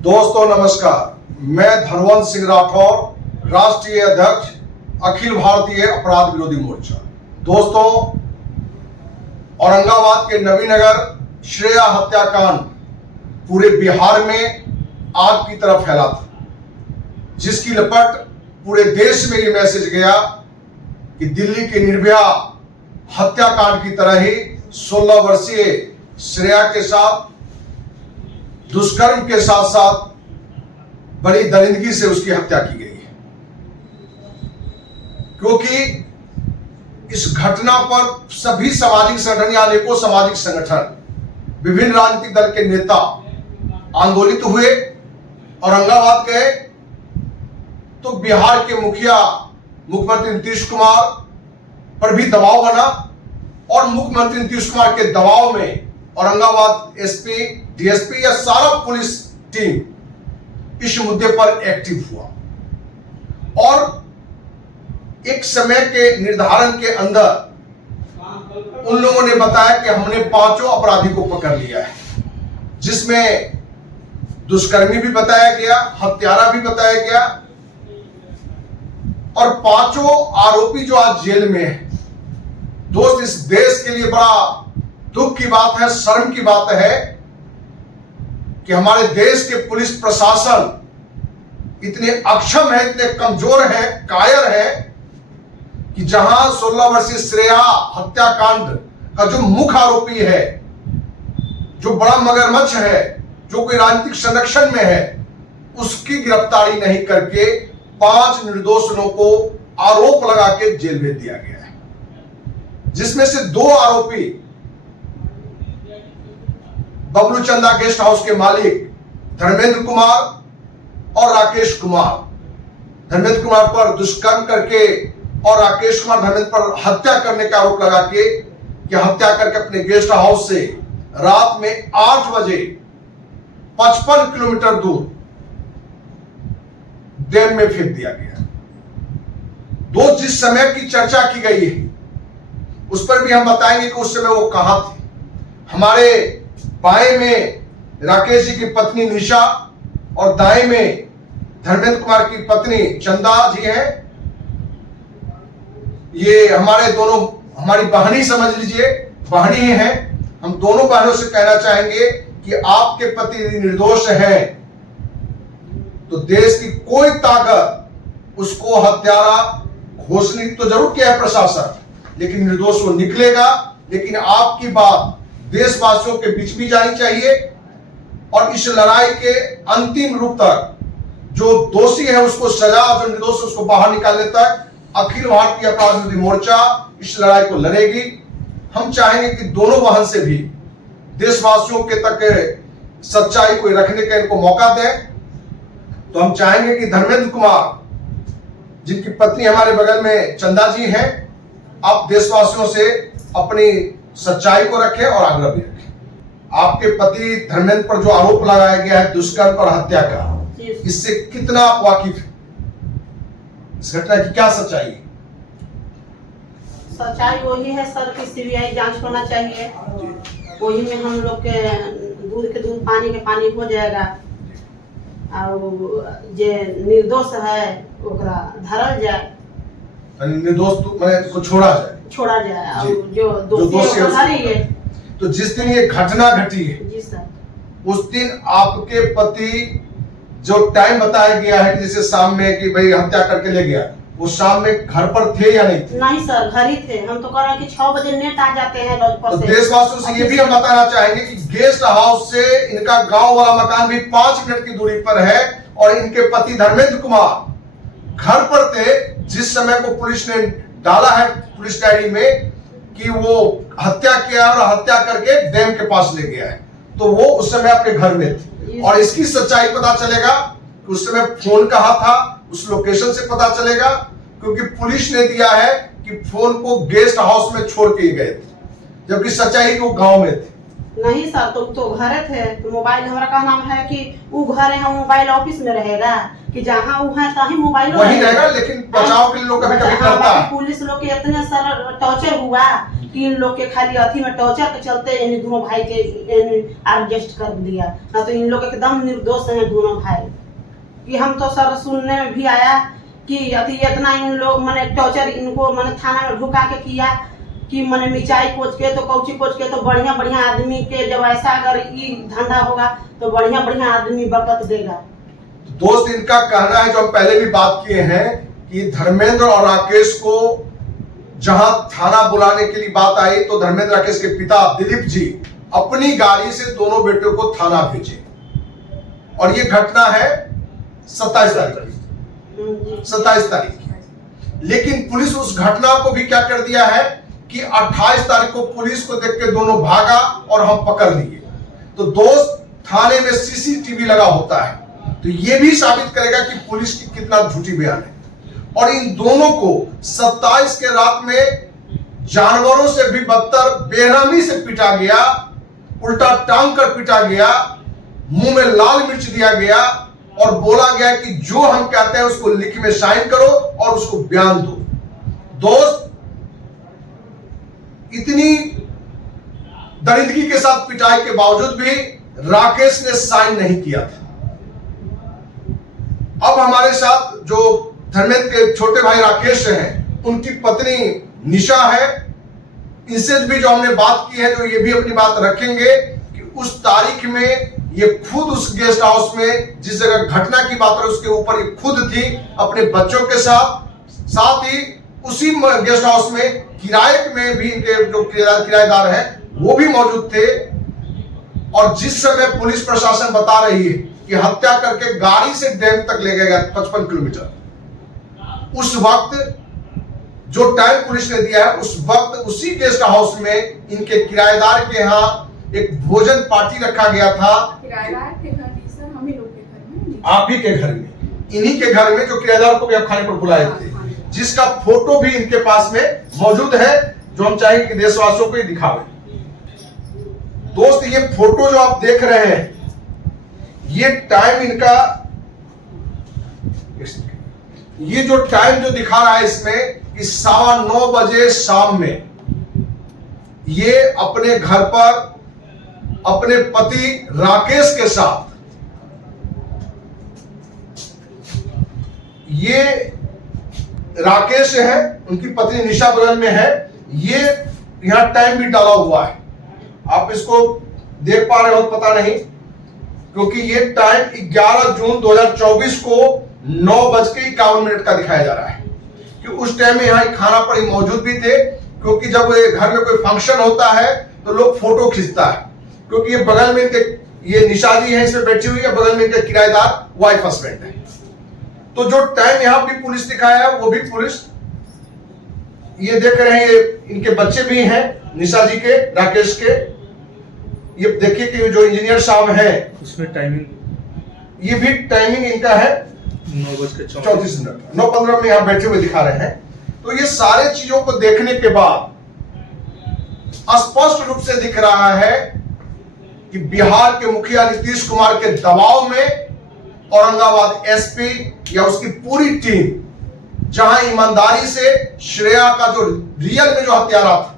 दोस्तों नमस्कार, मैं धनवंत सिंह राठौर, राष्ट्रीय अध्यक्ष अखिल भारतीय अपराध विरोधी मोर्चा। दोस्तों, औरंगाबाद के नवीनगर श्रेया हत्याकांड पूरे बिहार में आग की तरह फैला था, जिसकी लपट पूरे देश में ये मैसेज गया कि दिल्ली के निर्भया हत्याकांड की तरह ही 16 वर्षीय श्रेया के साथ दुष्कर्म के साथ साथ बड़ी दरिंदगी से उसकी हत्या की गई है। क्योंकि इस घटना पर सभी सामाजिक संगठन या अनेकों सामाजिक संगठन, विभिन्न राजनीतिक दल के नेता आंदोलित हुए, औरंगाबाद गए, तो बिहार के मुख्यमंत्री नीतीश कुमार पर भी दबाव बना और मुख्यमंत्री नीतीश कुमार के दबाव में औरंगाबाद एसपी, डीएसपी या सारा पुलिस टीम इस मुद्दे पर एक्टिव हुआ और एक समय के निर्धारण के अंदर उन लोगों ने बताया कि हमने 5 अपराधी को पकड़ लिया है, जिसमें दुष्कर्मी भी बताया गया, हत्यारा भी बताया गया और 5 आरोपी जो आज जेल में है। दोस्त, इस देश के लिए बड़ा दुख की बात है, शर्म की बात है कि हमारे देश के पुलिस प्रशासन इतने अक्षम है, इतने कमजोर है, कायर है कि जहां 16 वर्षीय श्रेया हत्याकांड का जो मुख्य आरोपी है, जो बड़ा मगरमच्छ है, जो कोई राजनीतिक संरक्षण में है, उसकी गिरफ्तारी नहीं करके 5 निर्दोष लोगों को आरोप लगा के जेल भेज दिया गया है, जिसमें से 2 आरोपी बबलू चंदा गेस्ट हाउस के मालिक धर्मेंद्र कुमार और राकेश कुमार। धर्मेंद्र कुमार पर दुष्कर्म करके और राकेश कुमार धर्मेंद्र पर हत्या करने का आरोप लगा के कि हत्या करके अपने गेस्ट हाउस से रात में 8 बजे 55 किलोमीटर दूर डैम में फेंक दिया गया। दोस्त, जिस समय की चर्चा की गई है उस पर भी हम बताएंगे कि उस समय वो कहां थे। हमारे बाएं में राकेश जी की पत्नी निशा और दाएं में धर्मेंद्र कुमार की पत्नी चंदा जी हैं। ये हमारे दोनों, हमारी बहनी समझ लीजिए, बहनी हैं। हम दोनों बहनों से कहना चाहेंगे कि आपके पति निर्दोष है तो देश की कोई ताकत उसको हत्यारा घोषणा तो जरूर किया है प्रशासन, लेकिन निर्दोष वो निकलेगा। लेकिन आपकी बात देशवासियों के बीच भी जानी चाहिए और इस लड़ाई के अंतिम रूप तक जो दोषी है उसको सजा, जो निर्दोष उसको बाहर निकालने तक अखिल भारतीय अपराध विरोधी मोर्चा इस लड़ाई को लड़ेगी। हम चाहेंगे कि दोनों वाहन से भी देशवासियों के तक सच्चाई को रखने का इनको मौका दें। तो हम चाहेंगे कि धर्मेंद्र कुमार, जिनकी पत्नी हमारे बगल में चंदा जी हैं, आप देशवासियों से अपनी सच्चाई को रखें और आग्रह भी रखें। आपके पति धर्मेंद्र पर जो आरोप लगाया गया है दुष्कर्म और हत्या का, इससे कितना आप वाकिफ हैं? इस घटना की क्या सच्चाई है? सच्चाई वही है सर कि सीबीआई जांच होना चाहिए। वही में हम लोग के दूध के दूध, पानी के पानी हो जाएगा और जे निर्दोष है ओकरा धरल जाए, निर्दोष को छोड़ा जाए और जो दोषी है। तो जिस दिन ये घटना घटी है जी सर, उस दिन आपके पति जो टाइम बताया गया है कि जैसे शाम में कि भाई हत्या करके ले गया, वो शाम में घर पर थे या नहीं थे? नहीं सर, घर ही थे। हम तो कह रहे हैं कि 6 बजे नेट आ जाते हैं लॉज पर तो से। देशवासियों से ये भी हम बताना चाहेंगे कि गेस्ट हाउस से इनका गांव वाला मकान भी 5 मिनट की दूरी पर है और इनके पति धर्मेंद्र कुमार घर पर थे जिस समय को पुलिस ने डाला है पुलिस डायरी में कि वो हत्या किया और हत्या करके डैम के पास ले गया है, तो वो उस समय आपके घर में थे। और इसकी सच्चाई पता चलेगा कि उस समय फोन कहाँ था, उस लोकेशन से पता चलेगा, क्योंकि पुलिस ने दिया है कि फोन को गेस्ट हाउस में छोड़ के गए थे, जबकि सच्चाई कि वो गांव में थे। नहीं सर, तुम तो घरे थे। तो मोबाइल हमारा का नाम है कि वो घर है, मोबाइल ऑफिस में रहेगा कि जहाँ वो है तहीं मोबाइल वही रहेगा। लेकिन बचाव के लिए लोग कभी कभी करता है। पुलिस लोग के इतने सर टॉर्चर हुआ कि इन लोग के खाली अथी में टॉर्चर के चलते इन दोनों भाई के अरेस्ट कर दिया, ना तो इन लोग एकदम निर्दोष हैं दोनों भाई। कि हम तो सर सुनने में भी आया कि अथी इतना इन लोग मैंने टॉर्चर इनको मैंने थाना में ढुका के किया कि मैंने मिर्चाई पोच के तो कौची पोच के तो बढ़िया बढ़िया आदमी के जब ऐसा अगर ये धंधा होगा तो बढ़िया बढ़िया आदमी बकत देगा। दोस्त इनका कहना है, जो हम पहले भी बात किए हैं, कि धर्मेंद्र और राकेश को जहां थाना बुलाने के लिए बात आई तो धर्मेंद्र राकेश के पिता दिलीप जी अपनी गाड़ी से दोनों बेटों को थाना भेजे। और ये घटना है 27 तारीख की। लेकिन पुलिस उस घटना को भी क्या कर दिया है कि 28 तारीख को पुलिस को देख के दोनों भागा और हम पकड़ लिए। तो दोस्त, थाने में सीसीटीवी लगा होता है तो ये भी साबित करेगा कि पुलिस की कितना झूठी बयान है। और इन दोनों को 27 के रात में जानवरों से भी बदतर बेरहमी से पीटा गया, उल्टा टांग कर पीटा गया, मुंह में लाल मिर्च दिया गया और बोला गया कि जो हम कहते हैं उसको लिख में साइन करो और उसको बयान दो। दोस्त, इतनी दरिंदगी के साथ पिटाई के बावजूद भी राकेश ने साइन नहीं किया था। अब हमारे साथ जो धर्मेंद्र के छोटे भाई राकेश हैं, उनकी पत्नी निशा है। इनसे भी जो हमने बात की है, जो ये भी अपनी बात रखेंगे कि उस तारीख में ये खुद उस गेस्ट हाउस में जिस जगह घटना की बात है उसके ऊपर ये खुद थी अपने बच्चों के साथ ही उसी गेस्ट हाउस में किराए में भी इनके जो किराएदार हैं वो भी मौजूद थे। और जिस समय पुलिस प्रशासन बता रही है कि हत्या करके गाड़ी से डैम तक ले गया 55 किलोमीटर, उस वक्त जो टाइम पुलिस ने दिया है उस वक्त उसी गेस्ट हाउस में इनके किराएदार के यहाँ एक भोजन पार्टी रखा गया था। किराएदार के घर नहीं सर, हम ही लोग के घर में, आप ही के घर में, इन्हीं के घर में, जो किराएदार को भी आप खाने पर बुलाए थे, जिसका फोटो भी इनके पास में मौजूद है, जो हम चाहेंगे कि देशवासियों को दिखावे। दोस्त, ये फोटो जो आप देख रहे हैं, ये टाइम इनका, ये जो टाइम जो दिखा रहा है इसमें कि 9:15 बजे शाम में ये अपने घर पर अपने पति राकेश के साथ, ये राकेश है, उनकी पत्नी निशा बगल में है, ये यहां टाइम भी डाला हुआ है, आप इसको देख पा रहे हो पता नहीं, क्योंकि ये टाइम 11 जून 2024 को 9:51 का दिखाया जा रहा है। कि उस टाइम में यहाँ खाना पर मौजूद भी थे, क्योंकि जब घर में कोई फंक्शन होता है तो लोग फोटो खींचता है। क्योंकि ये बगल में इनके, ये निशा जी है इसमें बैठी हुई है, बगल में इनके किराएदार वाइफ हस्बैंड है। तो जो टाइम यहाँ भी पुलिस दिखाया है वो भी पुलिस, ये देख रहे हैं, ये इनके बच्चे भी हैं निशा जी के, राकेश के। ये देखिए कि जो इंजीनियर साहब है उसमें टाइमिंग, ये भी टाइमिंग इनका है 9:34 9:15 में यहाँ बैठे हुए दिखा रहे हैं। तो ये सारे चीजों को देखने के बाद स्पष्ट रूप से दिख रहा है कि बिहार के मुखिया नीतीश कुमार के दबाव में औरंगाबाद एसपी या उसकी पूरी टीम, जहां ईमानदारी से श्रेया का जो रियल में जो हत्यारा था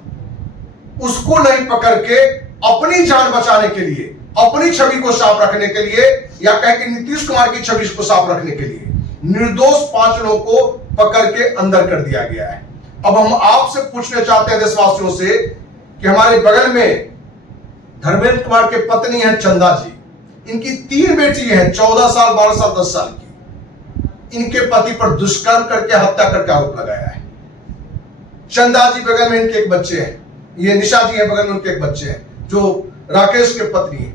उसको नहीं पकड़ के अपनी जान बचाने के लिए, अपनी छवि को साफ रखने के लिए, या कह के नीतीश कुमार की छवि को साफ रखने के लिए निर्दोष 5 लोगों को पकड़ के अंदर कर दिया गया है। अब हम आपसे पूछना चाहते हैं देशवासियों से कि हमारे बगल में धर्मेंद्र कुमार के पत्नी है चंदा जी, इनकी 3 बेटी है, 14 साल, 12 साल, 10 साल की। इनके पति पर दुष्कर्म करके हत्या करके आरोप लगाया है। चंदा जी बगल में इनके एक बच्चे हैं, ये निशा जी है बगल में उनके एक बच्चे हैं जो राकेश के पत्नी है।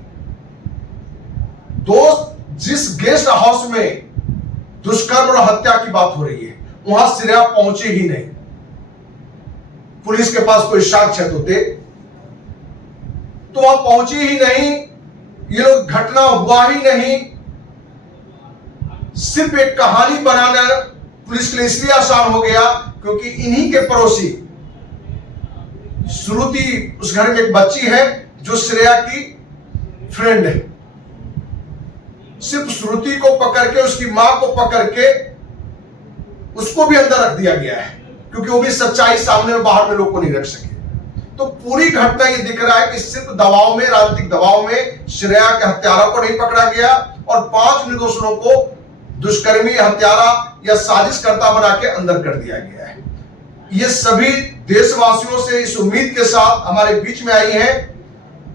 दोस्त, जिस गेस्ट हाउस में दुष्कर्म और हत्या की बात हो रही है वहां श्रेया पहुंचे ही नहीं। पुलिस के पास कोई साक्ष्य होते तो वहां पहुंची ही नहीं, ये लोग घटना हुआ ही नहीं। सिर्फ एक कहानी बनाना पुलिस के लिए इसलिए आसान हो गया क्योंकि इन्हीं के पड़ोसी श्रुति, उस घर में एक बच्ची है जो श्रेया की फ्रेंड है, सिर्फ श्रुति को पकड़ के, उसकी मां को पकड़ के उसको भी अंदर रख दिया गया है क्योंकि वो भी सच्चाई सामने में बाहर में लोग को नहीं रख सके। तो पूरी घटना ये दिख रहा है कि सिर्फ दबाव में, राजनीतिक दबाव में श्रेया के हत्यारों को नहीं पकड़ा गया और 5 निर्दोषों को दुष्कर्मी, हत्यारा या साजिशकर्ता बना के अंदर कर दिया गया है। ये सभी देशवासियों से इस उम्मीद के साथ हमारे बीच में आई है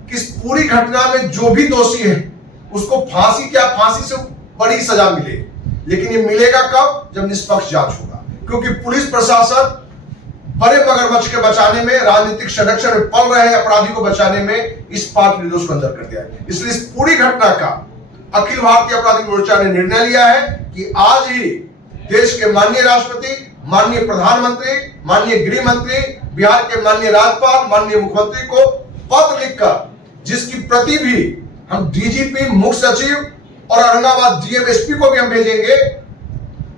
कि इस पूरी घटना में जो भी दोषी है उसको फांसी से बड़ी सजा मिले। लेकिन ये मिलेगा कब? जब निष्पक्ष जांच होगा, क्योंकि पुलिस प्रशासन बड़े मगरमच्छ के बचाने में, राजनीतिक संरक्षण में पल रहे अपराधी को बचाने में इस 5 निर्दोष को अंदर कर दिया है। इसलिए इस पूरी घटना का अखिल भारतीय आपराधिक मोर्चा ने निर्णय लिया है कि आज ही देश के माननीय राष्ट्रपति, माननीय प्रधानमंत्री, माननीय गृह मंत्री, बिहार के माननीय राज्यपाल, माननीय मुख्यमंत्री को पत्र लिखकर, जिसकी प्रति भी हम डीजीपी, मुख्य सचिव और औरंगाबाद डीएम को भी हम भेजेंगे।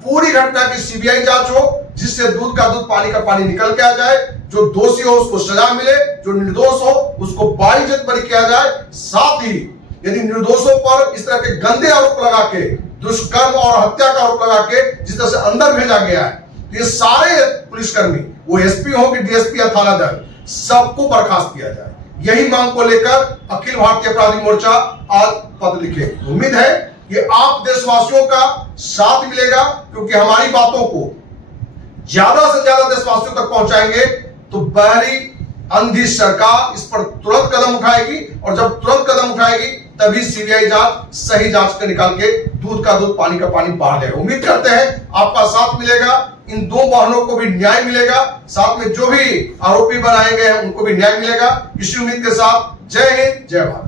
पूरी घटना की सीबीआई जांच हो, जिससे दूध का दूध, पानी का पानी निकल के आ जाए। जो दोषी हो उसको सजा मिले, जो निर्दोष हो उसको बाइज्जत बरी किया जाए। साथ ही यदि निर्दोषों पर इस तरह के गंदे आरोप लगा के, दुष्कर्म और हत्या का आरोप लगा के जिस तरह से अंदर भेजा गया है, तो ये सारे पुलिसकर्मी, वो एसपी हो कि डीएसपी या थानादार, सबको बर्खास्त किया जाए। यही मांग को लेकर अखिल भारतीय आपराधिक मोर्चा आज पत्र लिखे। उम्मीद है कि आप देशवासियों का साथ मिलेगा, क्योंकि हमारी बातों को ज्यादा से ज्यादा देशवासियों तक पहुंचाएंगे तो बहरी अंधी सरकार इस पर तुरंत कदम उठाएगी, और जब तुरंत कदम उठाएगी तभी सीबीआई जांच सही जांच कर निकाल के दूध का दूध, पानी का पानी बाहर लेगा। उम्मीद करते हैं आपका साथ मिलेगा, इन 2 बहनों को भी न्याय मिलेगा, साथ में जो भी आरोपी बनाए गए हैं उनको भी न्याय मिलेगा। इसी उम्मीद के साथ जय हिंद, जय भारत।